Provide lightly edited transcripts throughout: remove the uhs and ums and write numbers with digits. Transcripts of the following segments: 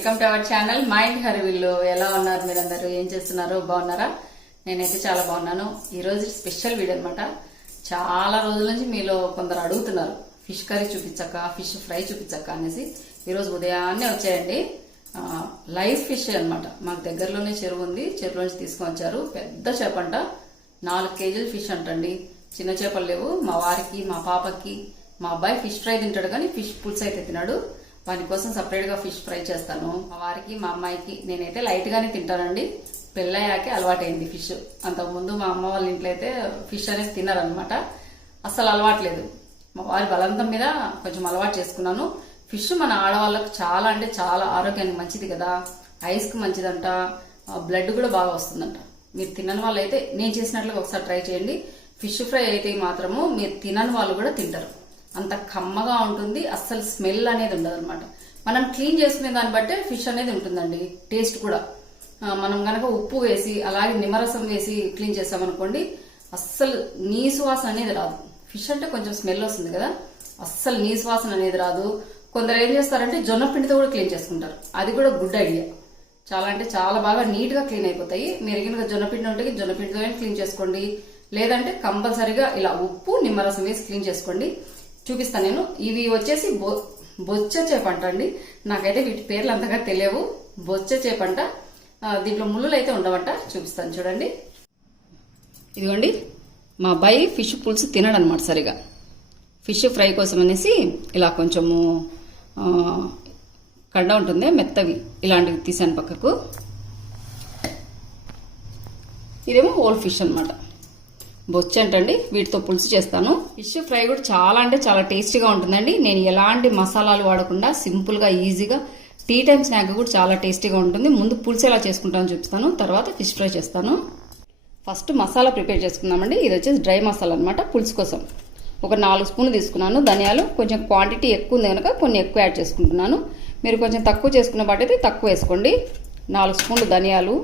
Welcome to our channel mind హర్విల్లు. ఎలా ఉన్నారు మీరందరూ? ఏం చేస్తున్నారు? బాగున్నారా? నేనైతే చాలా బాగున్నాను. ఈరోజు స్పెషల్ వీడియో అనమాట. చాలా రోజుల నుంచి మీలో కొందరు అడుగుతున్నారు ఫిష్ కర్రీ చూపించక్క, ఫిష్ ఫ్రై చూపించక్క అనేసి. ఈరోజు ఉదయాన్నే వచ్చాయండి. లైవ్ ఫిష్ అనమాట. మాకు దగ్గరలోనే చెరువు ఉంది, చెరువులోంచి తీసుకొని వచ్చారు. పెద్ద చేప అంట, 4 కేజీల ఫిష్ అంటండి. చిన్న చేపలు లేవు. మా వారికి, మా పాపకి, మా అబ్బాయి ఫిష్ ఫ్రై తింటాడు కానీ ఫిష్ పులుసు అయితే తిన్నాడు. వాని కోసం సపరేట్ గా ఫిష్ ఫ్రై చేస్తాను. మా వారికి, మా అమ్మాయికి. నేనైతే లైట్ గానే తింటానండి. పెళ్ళయ్యాకే అలవాటైంది ఫిష్. అంతకుముందు మా అమ్మ వాళ్ళ ఇంట్లో అయితే ఫిష్ అనేది తిన్నారనమాట. అస్సలు అలవాట్లేదు. మా వారి బలవంతం మీద కొంచెం అలవాటు చేసుకున్నాను. ఫిష్ మన ఆడవాళ్ళకు చాలా అంటే చాలా ఆరోగ్యానికి మంచిది కదా. ఐస్ కి మంచిదంట, బ్లడ్ కూడా బాగా వస్తుందంట. మీరు తినని వాళ్ళు అయితే నేను చేసినట్లుగా ఒకసారి ట్రై చేయండి. ఫిష్ ఫ్రై అయితే మాత్రము మీరు తినని వాళ్ళు కూడా తింటారు. అంత కమ్మగా ఉంటుంది. అస్సలు స్మెల్ అనేది ఉండదు అనమాట. మనం క్లీన్ చేసుకునే దాన్ని బట్టే ఫిష్ అనేది ఉంటుందండి. టేస్ట్ కూడా మనం గనక ఉప్పు వేసి అలాగే నిమ్మరసం వేసి క్లీన్ చేసామనుకోండి, అస్సలు నీసు వాసన అనేది రాదు. ఫిష్ అంటే కొంచెం స్మెల్ వస్తుంది కదా, అస్సలు నీసు వాసన అనేది రాదు. కొందరు ఏం చేస్తారంటే జొన్న పిండితో కూడా క్లీన్ చేసుకుంటారు. అది కూడా గుడ్ ఐడియా. చాలా అంటే చాలా బాగా నీట్ గా క్లీన్ అయిపోతాయి. మీరు కనుక జొన్న పిండి ఉంటే జొన్న పిండితో క్లీన్ చేసుకోండి. లేదంటే కంపల్సరీగా ఇలా ఉప్పు నిమ్మరసం వేసి క్లీన్ చేసుకోండి. చూపిస్తాను నేను. ఇవి వచ్చేసి బొచ్చ చేప అంట అండి. నాకైతే వీటి పేర్లు అంతగా తెలియవు. బొచ్చ చేప అంట. దీంట్లో ముళ్ళులు అయితే ఉండవంట. చూపిస్తాను చూడండి. ఇదిగోండి, మా అబ్బాయి ఫిష్ పులుసు తినడు అనమాట సరిగా. ఫిష్ ఫ్రై కోసం అనేసి ఇలా కొంచెము కండ ఉంటుంది మెత్తవి, ఇలాంటివి తీసాను పక్కకు. ఇదేమో హోల్ ఫిష్ అనమాట. బొచ్చ అంటండి. వీటితో పులుసు చేస్తాను. ఫిష్ ఫ్రై కూడా చాలా అంటే చాలా టేస్టీగా ఉంటుందండి. నేను ఎలాంటి మసాలాలు వాడకుండా సింపుల్ గా ఈజీగా టీ టైమ్ స్నాక్ కూడా చాలా టేస్టీగా ఉంటుంది. ముందు పులుసు ఎలా చేసుకుంటానో చూపిస్తాను, తర్వాత ఫిష్ ఫ్రై చేస్తాను. ఫస్ట్ మసాలా ప్రిపేర్ చేసుకుందామండి. ఇది వచ్చేసి డ్రై మసాలా అనమాట. పులుసు కోసం ఒక 4 స్పూన్లు తీసుకున్నాను. ధనియాలు కొంచెం క్వాంటిటీ ఎక్కువ ఉంది కనుక కొన్ని ఎక్కువ యాడ్ చేసుకుంటున్నాను. మీరు కొంచెం తక్కువ చేసుకున్న బట్టయితే తక్కువ వేసుకోండి. 4 స్పూన్లు ధనియాలు,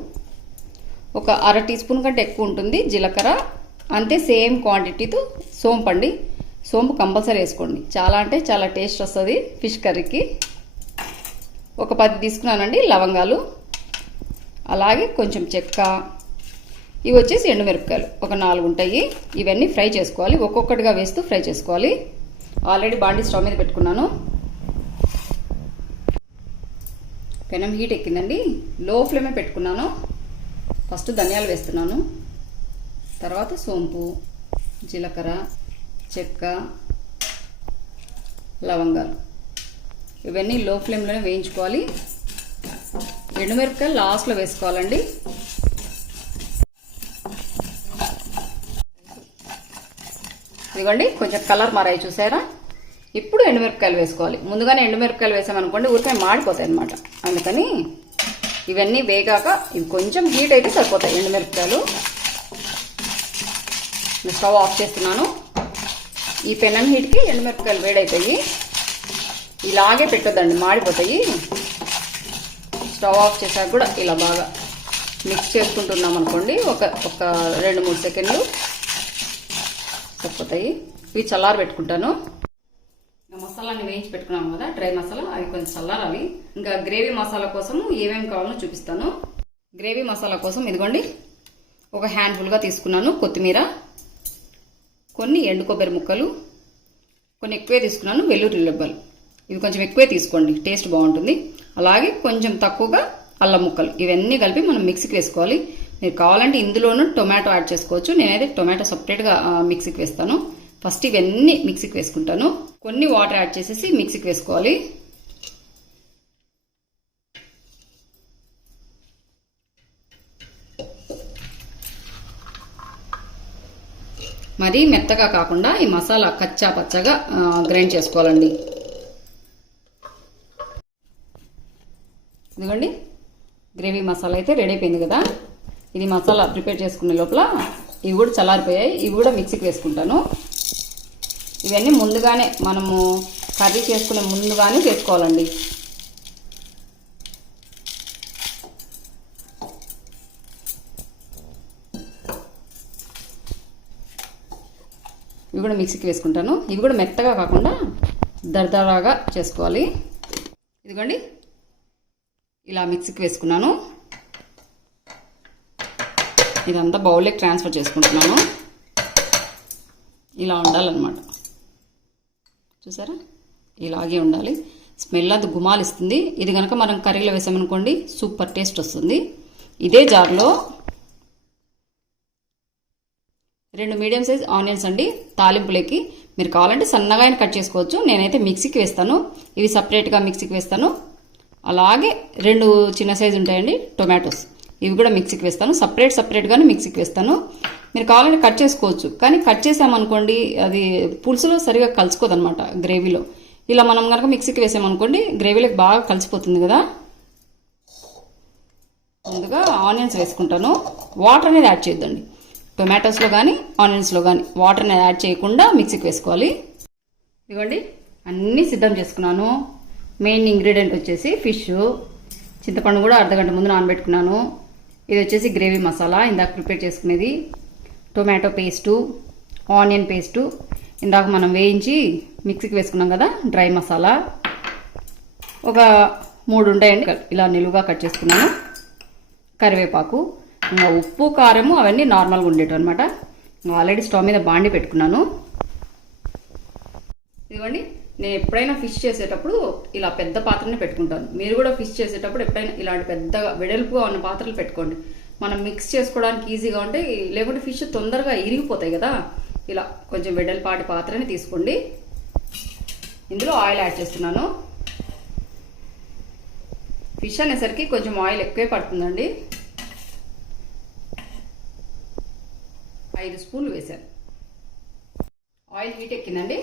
ఒక అర టీ స్పూన్ కంటే ఎక్కువ ఉంటుంది జీలకర్ర, అంతే సేమ్ క్వాంటిటీతో సోంపు అండి. సోంపు కంపల్సరీ వేసుకోండి. చాలా అంటే చాలా టేస్ట్ వస్తుంది ఫిష్ కర్రీకి. ఒక 10 తీసుకున్నానండి లవంగాలు, అలాగే కొంచెం చెక్క. ఇవి వచ్చేసి ఎండుమిరపకాయలు ఒక 4 ఉంటాయి. ఇవన్నీ ఫ్రై చేసుకోవాలి. ఒక్కొక్కటిగా వేస్తూ ఫ్రై చేసుకోవాలి. ఆల్రెడీ బాండి స్టవ్ మీద పెట్టుకున్నాను. పెనం హీట్ ఎక్కిందండి. లో ఫ్లేమే పెట్టుకున్నాను. ఫస్ట్ ధనియాలు వేస్తున్నాను, తర్వాత సోంపు, జీలకర్ర, చెక్క, లవంగాలు. ఇవన్నీ లో ఫ్లేమ్లోనే వేయించుకోవాలి. ఎండుమిరపకాయలు లాస్ట్లో వేసుకోవాలండి. ఇదిగోండి, కొంచెం కలర్ మారాయి చూసారా. ఇప్పుడు ఎండుమిరపకాయలు వేసుకోవాలి. ముందుగానే ఎండుమిరపకాయలు వేసామనుకోండి ఊరికే మాడిపోతాయి అనమాట. అందుకని ఇవన్నీ వేగాక ఇవి కొంచెం హీట్ అయితే సరిపోతాయి ఎండుమిరపకాయలు. స్టవ్ ఆఫ్ చేస్తున్నాను. ఈ పెనం హీట్కి ఎండుమిరపకాయలు వేడైపోయి ఇలాగే పెట్టొద్దండి, మాడిపోతాయి. స్టవ్ ఆఫ్ చేశాక కూడా ఇలా బాగా మిక్స్ చేసుకుంటున్నాం అనుకోండి. ఒక 2-3 సెకండ్లు సరిపోతాయి. ఇవి చల్లారి పెట్టుకుంటాను. మసాలాని వేయించి పెట్టుకున్నాము కదా, డ్రై మసాలా, అవి కొంచెం చల్లారాలి. ఇంకా గ్రేవీ మసాలా కోసం ఏమేమి కావాలో చూపిస్తాను. గ్రేవీ మసాలా కోసం ఇదిగోండి, ఒక హ్యాండ్ఫుల్గా తీసుకున్నాను కొత్తిమీర, కొన్ని ఎండు కొబ్బరి ముక్కలు, కొన్ని ఎక్కువే తీసుకున్నాను వెల్లుల్లి రెబ్బలు. ఇవి కొంచెం ఎక్కువే తీసుకోండి, టేస్ట్ బాగుంటుంది. అలాగే కొంచెం తక్కువగా అల్లం ముక్కలు. ఇవన్నీ కలిపి మనం మిక్సీకి వేసుకోవాలి. మీరు కావాలంటే ఇందులోనూ టొమాటో యాడ్ చేసుకోవచ్చు. నేనైతే టొమాటో సపరేట్గా మిక్సీకి వేస్తాను. ఫస్ట్ ఇవన్నీ మిక్సీకి వేసుకుంటాను. కొన్ని వాటర్ యాడ్ చేసేసి మిక్సీకి వేసుకోవాలి. మరీ మెత్తగా కాకుండా ఈ మసాలా కచ్చా పచ్చగా గ్రైండ్ చేసుకోవాలండి. ఇదిగోండి, గ్రేవీ మసాలా అయితే రెడీ అయిపోయింది కదా. ఇది మసాలా ప్రిపేర్ చేసుకునే లోపల ఇవి కూడా చల్లారిపోయాయి. ఇవి కూడా మిక్సీకి వేసుకుంటాను. ఇవన్నీ ముందుగానే మనము కర్రీ చేసుకునే ముందుగానే చేసుకోవాలండి. ఇవి కూడా మిక్సీకి వేసుకుంటాను. ఇవి కూడా మెత్తగా కాకుండా దర్దరాగా చేసుకోవాలి. ఇదిగోండి, ఇలా మిక్సీకి వేసుకున్నాను. ఇదంతా బౌల్లోకి ట్రాన్స్ఫర్ చేసుకుంటున్నాను. ఇలా ఉండాలన్నమాట. చూసారా, ఇలాగే ఉండాలి. స్మెల్ అది గుమాలిస్తుంది. ఇది కనుక మనం కర్రీలో వేసామనుకోండి సూపర్ టేస్ట్ వస్తుంది. ఇదే జార్లో 2 మీడియం సైజ్ ఆనియన్స్ అండి. తాలింపులకి మీరు కావాలంటే సన్నగా అయినా కట్ చేసుకోవచ్చు. నేనైతే మిక్సీకి వేస్తాను. ఇవి సపరేట్గా మిక్సీకి వేస్తాను. అలాగే 2 చిన్న సైజు ఉంటాయండి టొమాటోస్, ఇవి కూడా మిక్సీకి వేస్తాను. సపరేట్గానే మిక్సీకి వేస్తాను. మీరు కావాలంటే కట్ చేసుకోవచ్చు. కానీ కట్ చేసామనుకోండి అది పులుసులో సరిగా కలుసుకోదనమాట గ్రేవీలో. ఇలా మనం కనుక మిక్సీకి వేసామనుకోండి గ్రేవీలోకి బాగా కలిసిపోతుంది కదా. ముందుగా ఆనియన్స్ వేసుకుంటాను. వాటర్ అనేది యాడ్ చేయొద్దండి. టొమాటోస్లో కానీ ఆనియన్స్లో కానీ వాటర్ అనేది యాడ్ చేయకుండా మిక్సీకి వేసుకోవాలి. ఇదిగోండి అన్నీ సిద్ధం చేసుకున్నాను. మెయిన్ ఇంగ్రీడియంట్ వచ్చేసి ఫిష్, చింతపండు కూడా అర్ధగంట ముందు నానబెట్టుకున్నాను. ఇది వచ్చేసి గ్రేవీ మసాలా ఇందాక ప్రిపేర్ చేసుకునేది, టొమాటో పేస్టు, ఆనియన్ పేస్టు, ఇందాక మనం వేయించి మిక్సీకి వేసుకున్నాం కదా డ్రై మసాలా, ఒక 3 ఉంటాయండి ఇలా నిలువుగా కట్ చేసుకున్నాను, కరివేపాకు, ఇంకా ఉప్పు కారము అవన్నీ నార్మల్గా ఉండేటవి అనమాట. ఆల్రెడీ స్టవ్ మీద బాండి పెట్టుకున్నాను. ఇదిగోండి నేను ఎప్పుడైనా ఫిష్ చేసేటప్పుడు ఇలా పెద్ద పాత్రని పెట్టుకుంటాను. మీరు కూడా ఫిష్ చేసేటప్పుడు ఎప్పుడైనా ఇలాంటి పెద్దగా వెడల్పుగా ఉన్న పాత్రలు పెట్టుకోండి. మనం మిక్స్ చేసుకోవడానికి ఈజీగా ఉంటాయి. లేకుంటే ఫిష్ తొందరగా ఇరిగిపోతాయి కదా. ఇలా కొంచెం వెడల్పాటి పాత్రని తీసుకోండి. ఇందులో ఆయిల్ యాడ్ చేస్తున్నాను. ఫిష్ అనేసరికి కొంచెం ఆయిల్ ఎక్కువే పడుతుందండి. 5 స్పూన్లు వేసాను. ఆయిల్ హీట్ ఎక్కిందండి.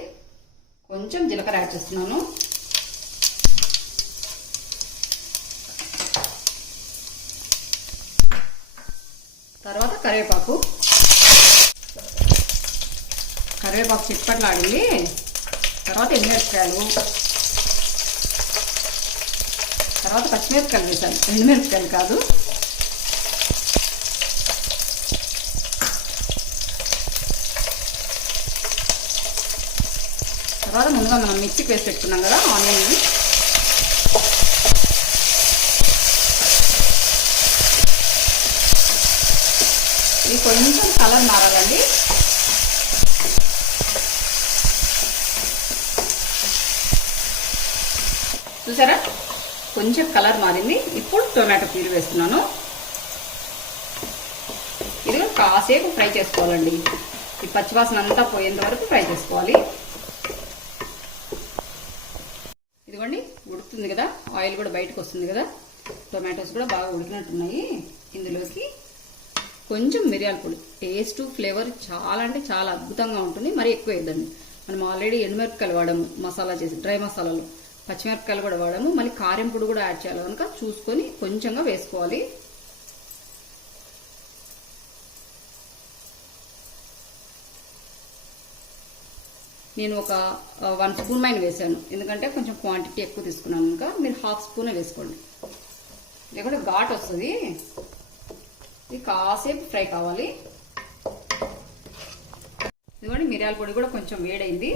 కొంచెం జీలకర్ర యాడ్ చేస్తున్నాను. తర్వాత కరివేపాకు చిట్పట్లాడింది. తర్వాత ఎండుమిరపకాయలు, తర్వాత పచ్చిమిరపకాయలు వేసాను. ఎండుమిరపకాయలు కాదు. తర్వాత ముందుగా మనం మిక్సీకి వేసి పెట్టుకున్నాం కదా ఆనియన్, ఇది కొంచెం కలర్ మారాలండి. చూసారా కొంచెం కలర్ మారింది. ఇప్పుడు టొమాటో ప్యూరీ వేస్తున్నాను. ఇది కాసేపు ఫ్రై చేసుకోవాలండి. ఈ పచ్చివాసన అంతా పోయేంత వరకు ఫ్రై చేసుకోవాలి. ఇదిగోండి ఉడుకుతుంది కదా, ఆయిల్ కూడా బయటకు వస్తుంది కదా, టొమాటోస్ కూడా బాగా ఉడికినట్టున్నాయి. ఇందులోకి కొంచెం మిరియాల పొడి, టేస్ట్ ఫ్లేవర్ చాలా అంటే చాలా అద్భుతంగా ఉంటుంది. మరి ఎక్కువ వేయద్దండి. మనం ఆల్రెడీ ఎండుమిరపకాయలు వాడాము మసాలా చేసి, డ్రై మసాలాలో పచ్చిమిరపకాయలు కూడా వాడాము. మళ్ళీ కారం పొడి కూడా యాడ్ చేయాలి కనుక చూసుకొని కొంచెంగా వేసుకోవాలి. నేను ఒక 1 స్పూన్ మైన వేసాను, ఎందుకంటే కొంచెం క్వాంటిటీ ఎక్కువ తీసుకున్నాను. ఇంకా మీరు 1/2 స్పూన్ వేసుకోండి, లేకుంటే ఘాట్ వస్తుంది. ఇది కాసేపు ఫ్రై కావాలి. ఇదిగోండి మిరియాల పొడి కూడా కొంచెం వేడైంది.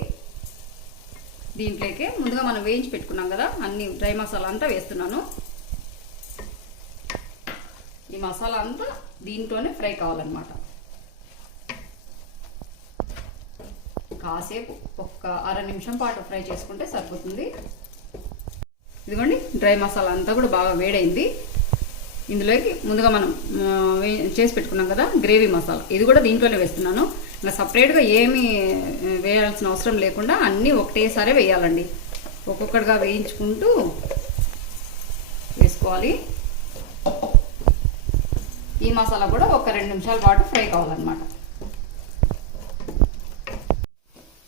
దీంట్లోకి ముందుగా మనం వేయించి పెట్టుకున్నాం కదా అన్ని డ్రై మసాలా అంతా వేస్తున్నాను. ఈ మసాలా అంతా దీంట్లోనే ఫ్రై కావాలన్నమాట. కాసేపు ఒక 1/2 నిమిషం పాటు ఫ్రై చేసుకుంటే సరిపోతుంది. ఇదిగోండి డ్రై మసాలా అంతా కూడా బాగా వేడైంది. ఇందులోకి ముందుగా మనం చేసి పెట్టుకున్నాం కదా గ్రేవీ మసాలా, ఇది కూడా దీంట్లోనే వేస్తున్నాను. ఇంకా సపరేట్గా ఏమీ వేయాల్సిన అవసరం లేకుండా అన్నీ ఒకటేసారి వేయాలండి. ఒక్కొక్కటిగా వేయించుకుంటూ వేసుకోవాలి. ఈ మసాలా కూడా ఒక 2 నిమిషాల పాటు ఫ్రై కావాలన్నమాట.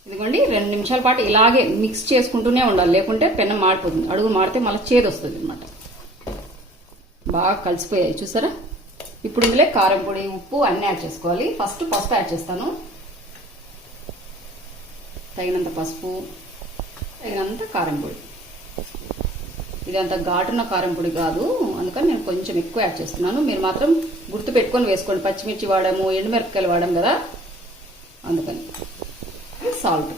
ఇదిగోండి 2 నిమిషాల పాటు ఇలాగే మిక్స్ చేసుకుంటూనే ఉండాలి, లేకుంటే పెనం మాడిపోతుంది. అడుగు మాడితే మళ్ళీ చేదు వస్తుంది అనమాట. బాగా కలిసిపోయాయి చూసారా. ఇప్పుడు ఇందులో కారం పొడి, ఉప్పు అన్నీ యాడ్ చేసుకోవాలి. ఫస్ట్ పసుపు యాడ్ చేస్తాను. తగినంత పసుపు, తగినంత కారం పొడి. ఇదంతా ఘాటున్న కారం పొడి కాదు, అందుకని నేను కొంచెం ఎక్కువ యాడ్ చేస్తున్నాను. మీరు మాత్రం గుర్తు పెట్టుకొని వేసుకోండి. పచ్చిమిర్చి వాడాము, ఎండుమిరపకాయలు వాడాము కదా, అందుకని. సాల్ట్,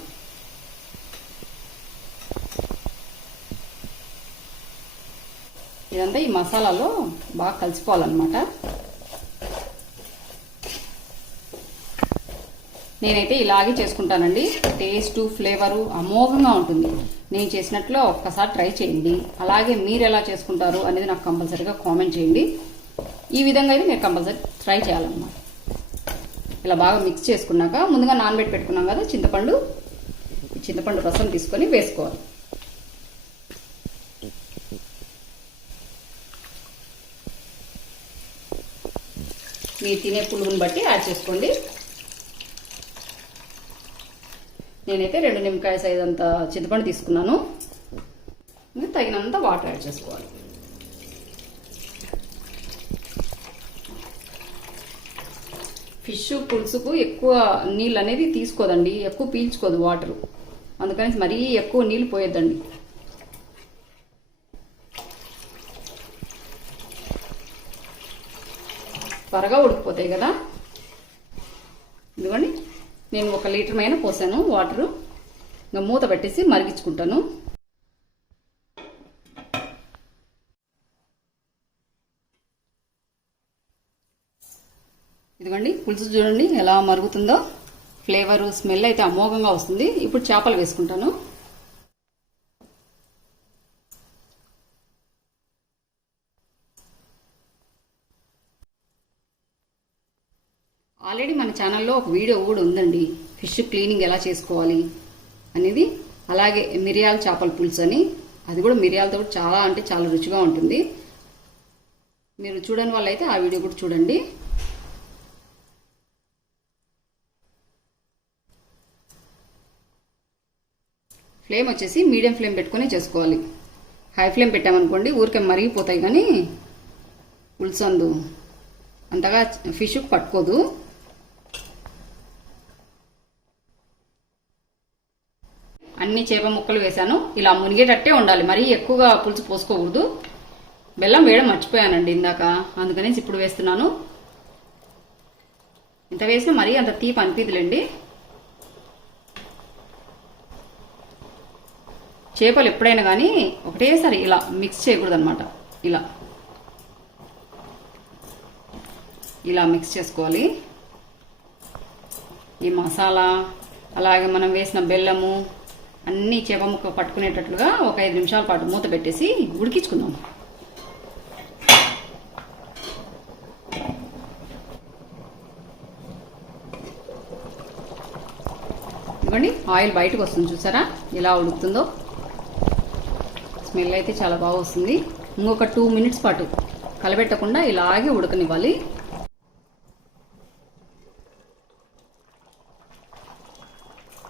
ఇదంతా ఈ మసాలాలో బాగా కలిసిపోవాలన్నమాట. నేనైతే ఇలాగే చేసుకుంటానండి. టేస్ట్ ఫ్లేవరు అమోఘంగా ఉంటుంది. నేను చేసినట్లు ఒక్కసారి ట్రై చేయండి. అలాగే మీరు ఎలా చేసుకుంటారు అనేది నాకు కంపల్సరీగా కామెంట్ చేయండి. ఈ విధంగా అయితే మీరు కంపల్సరీ ట్రై చేయాలన్నమాట. ఇలా బాగా మిక్స్ చేసుకున్నాక ముందుగా నానబెట్టి పెట్టుకున్నాం కదా చింతపండు, చింతపండు రసం తీసుకొని వేసుకోవాలి. మీరు తినే పులుగుని బట్టి యాడ్ చేసుకోండి. నేనైతే 2 నిమ్మకాయ సైజ్ అంత చింతపండు తీసుకున్నాను. తగినంత వాటర్ యాడ్ చేసుకోవాలి. ఫిష్ పులుసుకు ఎక్కువ నీళ్ళు అనేది తీసుకోదండి, ఎక్కువ పీల్చుకోదు వాటర్. అందుకని మరీ ఎక్కువ నీళ్ళు పోయొద్దండి. త్వరగా ఉడికిపోతాయి కదా. ఇదిగోండి, నేను 1 లీటర్ పైన పోసాను వాటరు. ఇంకా మూత పెట్టేసి మరిగించుకుంటాను. ఇదిగోండి పులుసు చూడండి ఎలా మరుగుతుందో. ఫ్లేవరు స్మెల్ అయితే అమోఘంగా వస్తుంది. ఇప్పుడు చేపలు వేసుకుంటాను. ఆల్రెడీ మన ఛానల్లో ఒక వీడియో కూడా ఉందండి, ఫిష్ క్లీనింగ్ ఎలా చేసుకోవాలి అనేది. అలాగే మిరియాల చేపల పులుసు అని, అది కూడా మిరియాలతో చాలా అంటే చాలా రుచిగా ఉంటుంది. మీరు చూడని వాళ్ళైతే ఆ వీడియో కూడా చూడండి. ఫ్లేమ్ వచ్చేసి మీడియం ఫ్లేమ్ పెట్టుకుని చేసుకోవాలి. హై ఫ్లేమ్ పెట్టామనుకోండి ఊరికే మరిగిపోతాయి, కానీ పులుసు అంతగా ఫిష్ పట్టుకోదు. అన్ని చేప ముక్కలు వేసాను. ఇలా మునిగేటట్టే ఉండాలి, మరీ ఎక్కువగా పులుసు పోసుకోకూడదు. బెల్లం వేయడం మర్చిపోయానండి ఇందాక, అందుకని ఇప్పుడు వేస్తున్నాను. ఇంత వేసినా మరీ అంత తీపి అనిపిదిలేండి. చేపలు ఎప్పుడైనా కానీ ఒకటేసారి ఇలా మిక్స్ చేయకూడదు అనమాట. ఇలా మిక్స్ చేసుకోవాలి. ఈ మసాలా అలాగే మనం వేసిన బెల్లము అన్నీ చేప ముక్క పట్టుకునేటట్లుగా ఒక 5 నిమిషాల పాటు మూత పెట్టేసి ఉడికించుకుందాం. ఇదిగోండి ఆయిల్ బయటకు వస్తుంది, చూసారా ఎలా ఉడుకుతుందో. స్మెల్ అయితే చాలా బాగా వస్తుంది. ఇంకొక 2 మినిట్స్ పాటు కలబెట్టకుండా ఇలాగే ఉడకనివ్వాలి.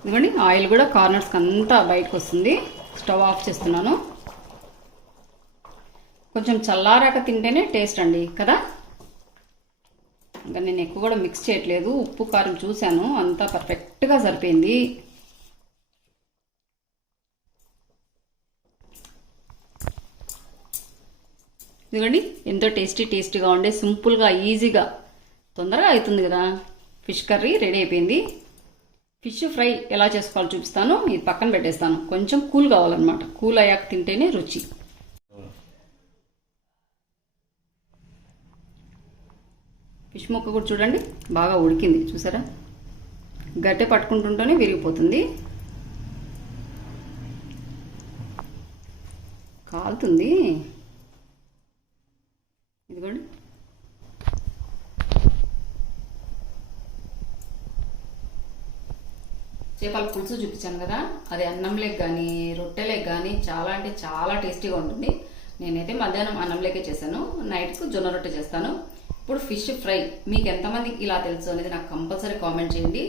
ఇదిగోండి ఆయిల్ కూడా కార్నర్స్కి అంతా బయటకు వస్తుంది. స్టవ్ ఆఫ్ చేస్తున్నాను. కొంచెం చల్లారాక తింటేనే టేస్ట్ అండి కదా. ఇంకా నేను ఎక్కువ కూడా మిక్స్ చేయట్లేదు. ఉప్పు కారం చూశాను, అంతా పర్ఫెక్ట్గా సరిపోయింది. ఇదిగోండి ఎంతో టేస్టీగా ఉండే సింపుల్గా ఈజీగా తొందరగా అవుతుంది కదా ఫిష్ కర్రీ రెడీ అయిపోయింది. ఫిష్ ఫ్రై ఎలా చేసుకోవాలో చూపిస్తాను. ఇది పక్కన పెట్టేస్తాను. కొంచెం కూల్ కావాలన్నమాట. కూల్ అయ్యాక తింటేనే రుచి. ఫిష్ ముక్క కూడా చూడండి బాగా ఉడికింది, చూసారా. గట్టె పట్టుకుంటుంటేనే విరిగిపోతుంది, కాలుతుంది. ఇదిగోండి చేపల పులుసు చూపించాను కదా, అది అన్నంలోకి కానీ రొట్టెలోకి కానీ చాలా అంటే చాలా టేస్టీగా ఉంటుంది. నేనైతే మధ్యాహ్నం అన్నంలోకే చేశాను, నైట్కు జొన్న రొట్టె చేస్తాను. ఇప్పుడు ఫిష్ ఫ్రై మీకు ఎంతమందికి ఇలా తెలుసు అనేది నాకు కంపల్సరీ కామెంట్ చేయండి.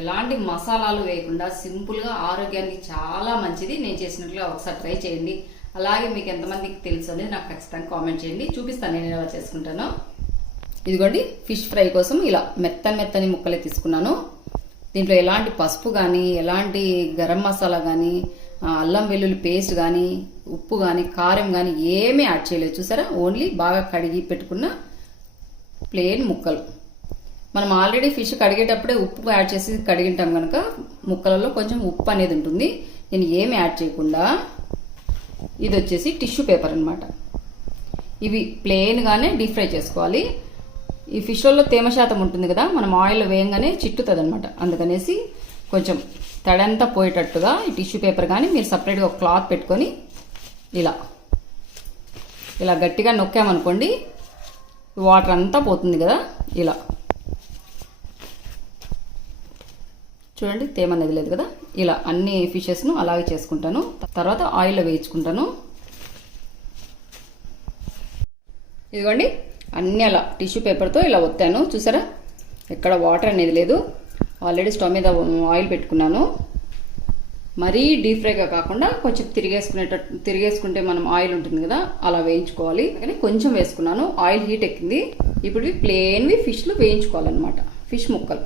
ఎలాంటి మసాలాలు వేయకుండా సింపుల్గా ఆరోగ్యానికి చాలా మంచిది. నేను చేసినట్లుగా ఒకసారి ట్రై చేయండి. అలాగే మీకు ఎంతమందికి తెలుసు అనేది నాకు ఖచ్చితంగా కామెంట్ చేయండి. చూపిస్తాను నేను ఎలా చేసుకుంటానో. ఇదిగోండి ఫిష్ ఫ్రై కోసం ఇలా మెత్తని ముక్కలే తీసుకున్నాను. దీంట్లో ఎలాంటి పసుపు కానీ ఎలాంటి గరం మసాలా కానీ అల్లం వెల్లుల్లి పేస్ట్ కానీ ఉప్పు కానీ కారం కానీ ఏమీ యాడ్ చేయలేదు, చూసారా. ఓన్లీ బాగా కడిగి పెట్టుకున్న ప్లెయిన్ ముక్కలు. మనం ఆల్రెడీ ఫిష్ కడిగేటప్పుడే ఉప్పు యాడ్ చేసి కడిగింటాం కనుక ముక్కలలో కొంచెం ఉప్పు అనేది ఉంటుంది. నేను ఏమి యాడ్ చేయకుండా, ఇది వచ్చేసి టిష్యూ పేపర్ అనమాట. ఇవి ప్లెయిన్గానే డీప్ ఫ్రై చేసుకోవాలి. ఈ ఫిష్లలో తేమ శాతం ఉంటుంది కదా, మనం ఆయిల్ వేయంగానే చిట్టుతుంది అనమాట. అందుకనేసి కొంచెం తడంతా పోయేటట్టుగా ఈ టిష్యూ పేపర్ కానీ మీరు సపరేట్గా ఒక క్లాత్ పెట్టుకొని ఇలా గట్టిగా నొక్కామనుకోండి, వాటర్ అంతా పోతుంది కదా. ఇలా చూడండి, తేమ అనేది లేదు కదా. ఇలా అన్ని ఫిషెస్ను అలాగే చేసుకుంటాను. తర్వాత ఆయిల్లో వేయించుకుంటాను. ఇదిగోండి, అన్నీ అలా టిష్యూ పేపర్తో ఇలా ఒత్తాను. చూసారా, ఎక్కడ వాటర్ అనేది లేదు. ఆల్రెడీ స్టవ్ మీద ఆయిల్ పెట్టుకున్నాను. మరీ డీప్ ఫ్రైగా కాకుండా కొంచెం తిరిగేసుకుంటే మనం ఆయిల్ ఉంటుంది కదా, అలా వేయించుకోవాలి. కానీ కొంచెం వేసుకున్నాను, ఆయిల్ హీట్ ఎక్కింది. ఇప్పుడు ప్లెయిన్వి ఫిష్లు వేయించుకోవాలన్నమాట, ఫిష్ ముక్కలు.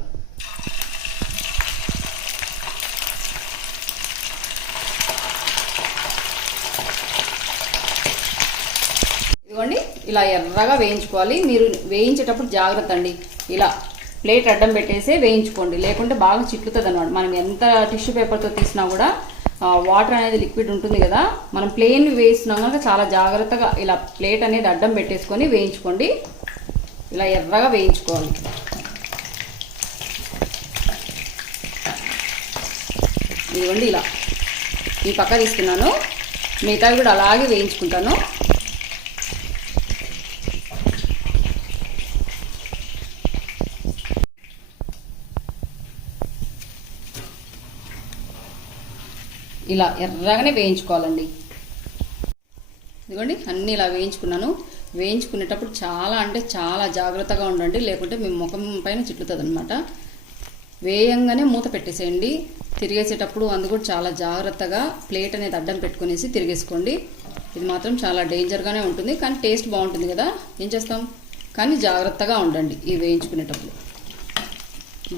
ఇదిగోండి, ఇలా ఎర్రగా వేయించుకోవాలి. మీరు వేయించేటప్పుడు జాగ్రత్త అండి, ఇలా ప్లేట్ అడ్డం పెట్టేసే వేయించుకోండి, లేకుంటే బాగా చిట్లుతుంది అనమాట. మనం ఎంత టిష్యూ పేపర్తో తీసినా కూడా వాటర్ అనేది లిక్విడ్ ఉంటుంది కదా. మనం ప్లెయిన్ వేస్తున్నాం కనుక చాలా జాగ్రత్తగా ఇలా ప్లేట్ అనేది అడ్డం పెట్టేసుకొని వేయించుకోండి. ఇలా ఎర్రగా వేయించుకోవాలి. ఇదిగోండి, ఇలా ఈ పక్క తీసుకున్నాను, మిగతావి కూడా అలాగే వేయించుకుంటాను. ఇలా ఎర్రగానే వేయించుకోవాలండి. ఇదిగోండి, అన్నీ ఇలా వేయించుకున్నాను. వేయించుకునేటప్పుడు చాలా అంటే చాలా జాగ్రత్తగా ఉండండి, లేకుంటే మీ ముఖం పైన చిట్లుతుంది అనమాట. వేయంగానే మూత పెట్టేసేయండి. తిరిగేసేటప్పుడు అందు కూడా చాలా జాగ్రత్తగా ప్లేట్ అనేది అడ్డం పెట్టుకునేసి తిరిగేసుకోండి. ఇది మాత్రం చాలా డేంజర్గానే ఉంటుంది, కానీ టేస్ట్ బాగుంటుంది కదా, ఏం చేస్తాం. కానీ జాగ్రత్తగా ఉండండి ఈ వేయించుకునేటప్పుడు.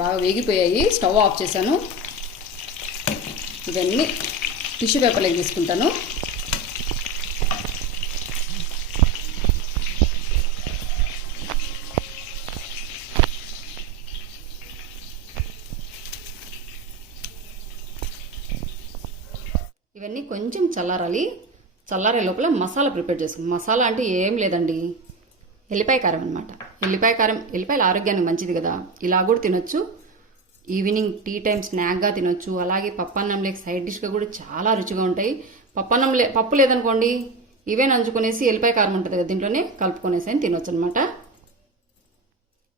బాగా వేగిపోయాయి, స్టవ్ ఆఫ్ చేశాను. ఇవన్నీ టిష్యూ పేపర్లోకి తీసుకుంటాను. ఇవన్నీ కొంచెం చల్లారాలి. చల్లారే లోపల మసాలా ప్రిపేర్ చేసుకుంటాం. మసాలా అంటే ఏం లేదండి, ఎల్లిపాయ కారం అనమాట. ఎల్లిపాయ కారం, ఎల్లిపాయలు ఆరోగ్యానికి మంచిది కదా, ఇలా కూడా తినొచ్చు. ఈవినింగ్ టీ టైం స్నాక్గా తినొచ్చు. అలాగే పప్పన్నం లేక సైడ్ డిష్గా కూడా చాలా రుచిగా ఉంటాయి. పప్పు లేదనుకోండి, ఇవే నంచుకునేసి ఎల్లిపాయ కారం ఉంటుంది కదా, దీంట్లోనే కలుపుకొనేసి అని తినొచ్చు అనమాట.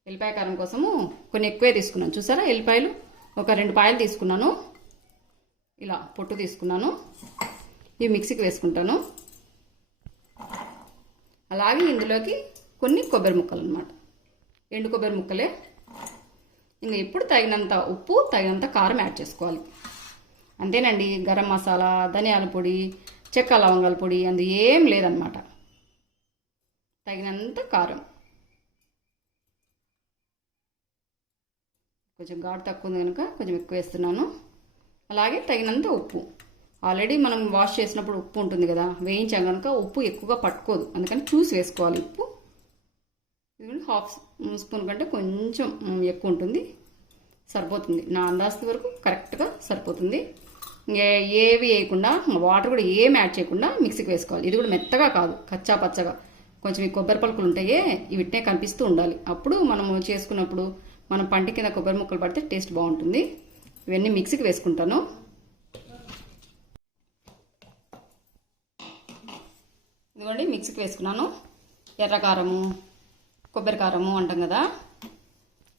ఎల్లిపాయ కారం కోసము కొన్ని ఎక్కువే తీసుకున్నాను. చూసారా, ఎల్లిపాయలు ఒక 2 పాయలు తీసుకున్నాను. ఇలా పొట్టు తీసుకున్నాను. ఇవి మిక్సీకి వేసుకుంటాను. అలాగే ఇందులోకి కొన్ని కొబ్బరి ముక్కలు అనమాట, ఎండు కొబ్బరి ముక్కలే. ఇంకా ఇప్పుడు తగినంత ఉప్పు, తగినంత కారం యాడ్ చేసుకోవాలి. అంతేనండి. గరం మసాలా, ధనియాల పొడి, చెక్క లవంగాల పొడి అందు ఏం లేదనమాట. తగినంత కారం, కొంచెం ఘాటు తక్కువ ఉంది కనుక కొంచెం ఎక్కువ వేస్తున్నాను. అలాగే తగినంత ఉప్పు. ఆల్రెడీ మనం వాష్ చేసినప్పుడు ఉప్పు ఉంటుంది కదా, వేయించాం కనుక ఉప్పు ఎక్కువగా పట్టుకోదు, అందుకని చూసి వేసుకోవాలి ఉప్పు. ఇది 1/2 స్పూన్ కంటే కొంచెం ఎక్కువ ఉంటుంది, సరిపోతుంది. నా అందాజు వరకు కరెక్ట్గా సరిపోతుంది. ఏవి వేయకుండా, వాటర్ కూడా ఏమి యాడ్ చేయకుండా మిక్సీకి వేసుకోవాలి. ఇది కూడా మెత్తగా కాదు, కచ్చా పచ్చగా. కొంచెం ఈ కొబ్బరి పలుకులు ఉంటాయే, వీటినే కనిపిస్తూ ఉండాలి. అప్పుడు మనము చేసుకున్నప్పుడు మనం పంటి కింద కొబ్బరి ముక్కలు పడితే టేస్ట్ బాగుంటుంది. ఇవన్నీ మిక్సీకి వేసుకుంటాను. ఇదిగోండి, మిక్సీకి వేసుకున్నాను. ఎర్రకారము, కొబ్బరి కారము అంటాం కదా,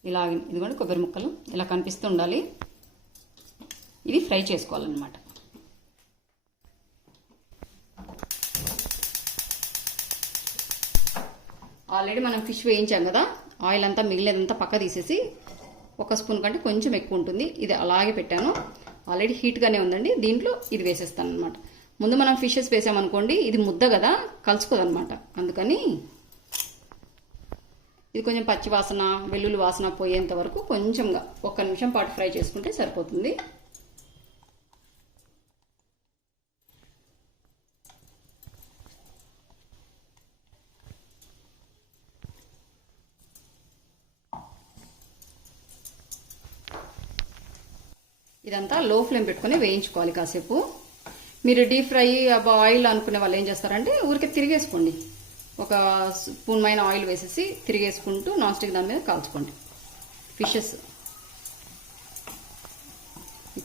ఇలా. ఇదిగోండి, కొబ్బరి ముక్కలు ఇలా కనిపిస్తూ ఉండాలి. ఇది ఫ్రై చేసుకోవాలన్నమాట. ఆల్రెడీ మనం ఫిష్ వేయించాం కదా, ఆయిల్ అంతా మిగిలేదంతా పక్క తీసేసి 1 స్పూన్ కంటే కొంచెం ఎక్కువ ఉంటుంది. ఇది అలాగే పెట్టాను. ఆల్రెడీ హీట్గానే ఉందండి. దీంట్లో ఇది వేసేస్తాను అనమాట. ముందు మనం ఫిషెస్ వేసామనుకోండి, ఇది ముద్ద కదా, కలుసుకోదనమాట. అందుకని ఇది కొంచెం పచ్చి వాసన, వెల్లుల్లి వాసన పోయేంత వరకు కొంచెంగా 1 నిమిషం పాటు ఫ్రై చేసుకుంటే సరిపోతుంది. ఇదంతా లో ఫ్లేమ్ పెట్టుకుని వేయించుకోవాలి కాసేపు. మీరు డీప్ ఫ్రై ఆయిల్ అనుకునే వాళ్ళు ఏం చేస్తారంటే ఊరికే తిరిగేసుకోండి. ఒక స్పూన్ మైన ఆయిల్ వేసేసి తిరిగేసుకుంటూ నాన్ స్టిక్ దాని మీద కాల్చుకోండి. ఫిషెస్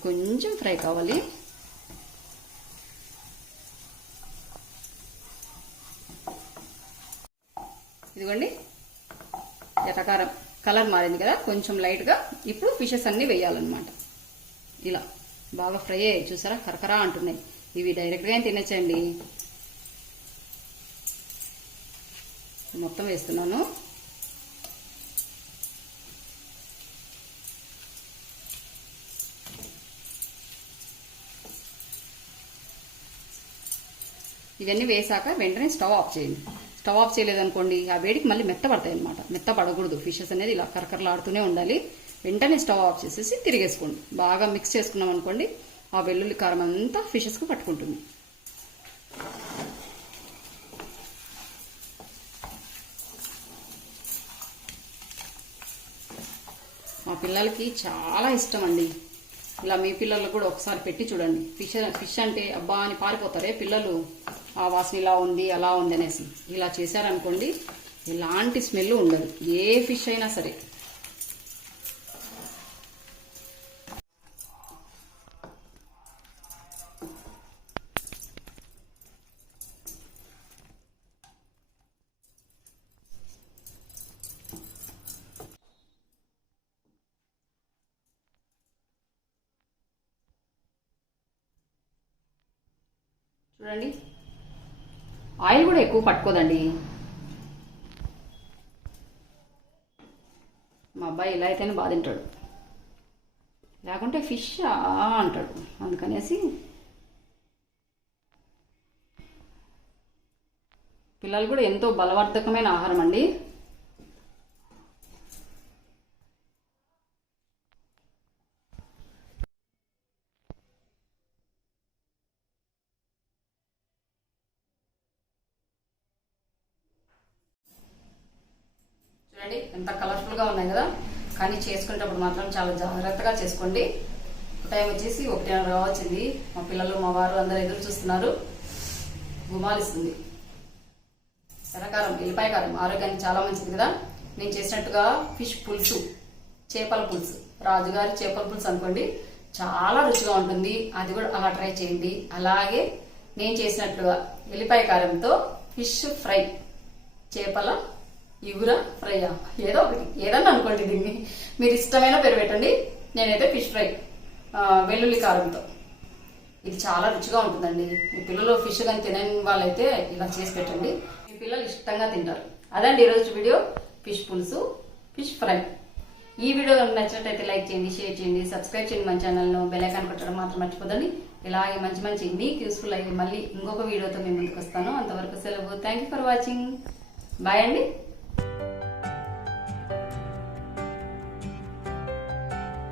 కొంచెం ఫ్రై కావాలి. ఇదిగోండి ఎటకారం కలర్ మారింది కదా, కొంచెం లైట్గా. ఇప్పుడు ఫిషెస్ అన్నీ వేయాలన్నమాట. ఇలా బాగా ఫ్రై అయ్యాయి చూసారా, కరకరా అంటున్నాయి. ఇవి డైరెక్ట్గా తినచ్చండి. మొత్తం వేస్తున్నాను. ఇవన్నీ వేసాక వెంటనే స్టవ్ ఆఫ్ చేయండి. స్టవ్ ఆఫ్ చేయలేదనుకోండి ఆ వేడికి మళ్ళీ మెత్తపడతాయి అనమాట. మెత్తపడకూడదు. ఫిషెస్ అనేది ఇలా కరకరలాడుతూనే ఉండాలి. వెంటనే స్టవ్ ఆఫ్ చేసేసి తిరిగేసుకోండి. బాగా మిక్స్ చేసుకున్నాం అనుకోండి ఆ వెల్లుల్లి కారం అంతా ఫిషెస్కు పట్టుకుంటుంది. మా పిల్లలకి చాలా ఇష్టం అండి. ఇలా మీ పిల్లలకు కూడా ఒకసారి పెట్టి చూడండి. ఫిష్ అంటే అబ్బా అని పారిపోతారే పిల్లలు, ఆ వాసన ఇలా ఉంది అలా ఉంది అనేసి. ఇలా చేశారనుకోండి ఎలాంటి స్మెల్ ఉండదు, ఏ ఫిష్ అయినా సరే. చూడండి ఆయిల్ కూడా ఎక్కువ పట్టుకోదండి. మా అబ్బాయి ఇలా అయితేనే బాగా తింటాడు, లేకుంటే ఫిష్ అంటాడు. అందుకనేసి పిల్లలు కూడా ఎంతో బలవర్ధకమైన ఆహారం అండి. చూడండి ఎంత కలర్ఫుల్గా ఉన్నాయి కదా. కానీ చేసుకునేటప్పుడు మాత్రం చాలా జాగ్రత్తగా చేసుకోండి. టైం వచ్చేసి 1:30 వచ్చింది. మా పిల్లలు మా వారు అందరూ ఎదురు చూస్తున్నారు. గుమాలిస్తుంది. శనకారం ఎల్లిపాయ కారం ఆరోగ్యానికి చాలా మంచిది కదా. నేను చేసినట్టుగా ఫిష్ పులుసు, చేపల పులుసు, రాజుగారి చేపల పులుసు అనుకోండి, చాలా రుచిగా ఉంటుంది. అది కూడా అలా ట్రై చేయండి. అలాగే నేను చేసినట్టుగా ఎల్లిపాయ కారంతో ఫిష్ ఫ్రై, చేపల ఇగుర ఫ్రైయా, ఏదో ఒకటి ఏదన్నా అనుకోండి. దీన్ని మీరు ఇష్టమైన పేరు పెట్టండి. నేనైతే ఫిష్ ఫ్రై వెల్లుల్లి కారంతో, ఇది చాలా రుచిగా ఉంటుందండి. మీ పిల్లలు ఫిష్ కానీ తినని వాళ్ళైతే ఇలా చేసి పెట్టండి. మీ పిల్లలు ఇష్టంగా తింటారు. అదండి ఈరోజు వీడియో, ఫిష్ పులుసు, ఫిష్ ఫ్రై. ఈ వీడియో నచ్చినట్టయితే లైక్ చేయండి, షేర్ చేయండి, సబ్స్క్రైబ్ చేయండి. మన ఛానల్ను బెల్ ఐకాన్ కొట్టడం మాత్రం మర్చిపోదండి. ఇలాగే మంచి మంచి మీకు యూస్ఫుల్ అయ్యి మళ్ళీ ఇంకొక వీడియోతో మేము ముందుకు వస్తాను. అంతవరకు సెలవు. Thank you for watching. Bye అండి.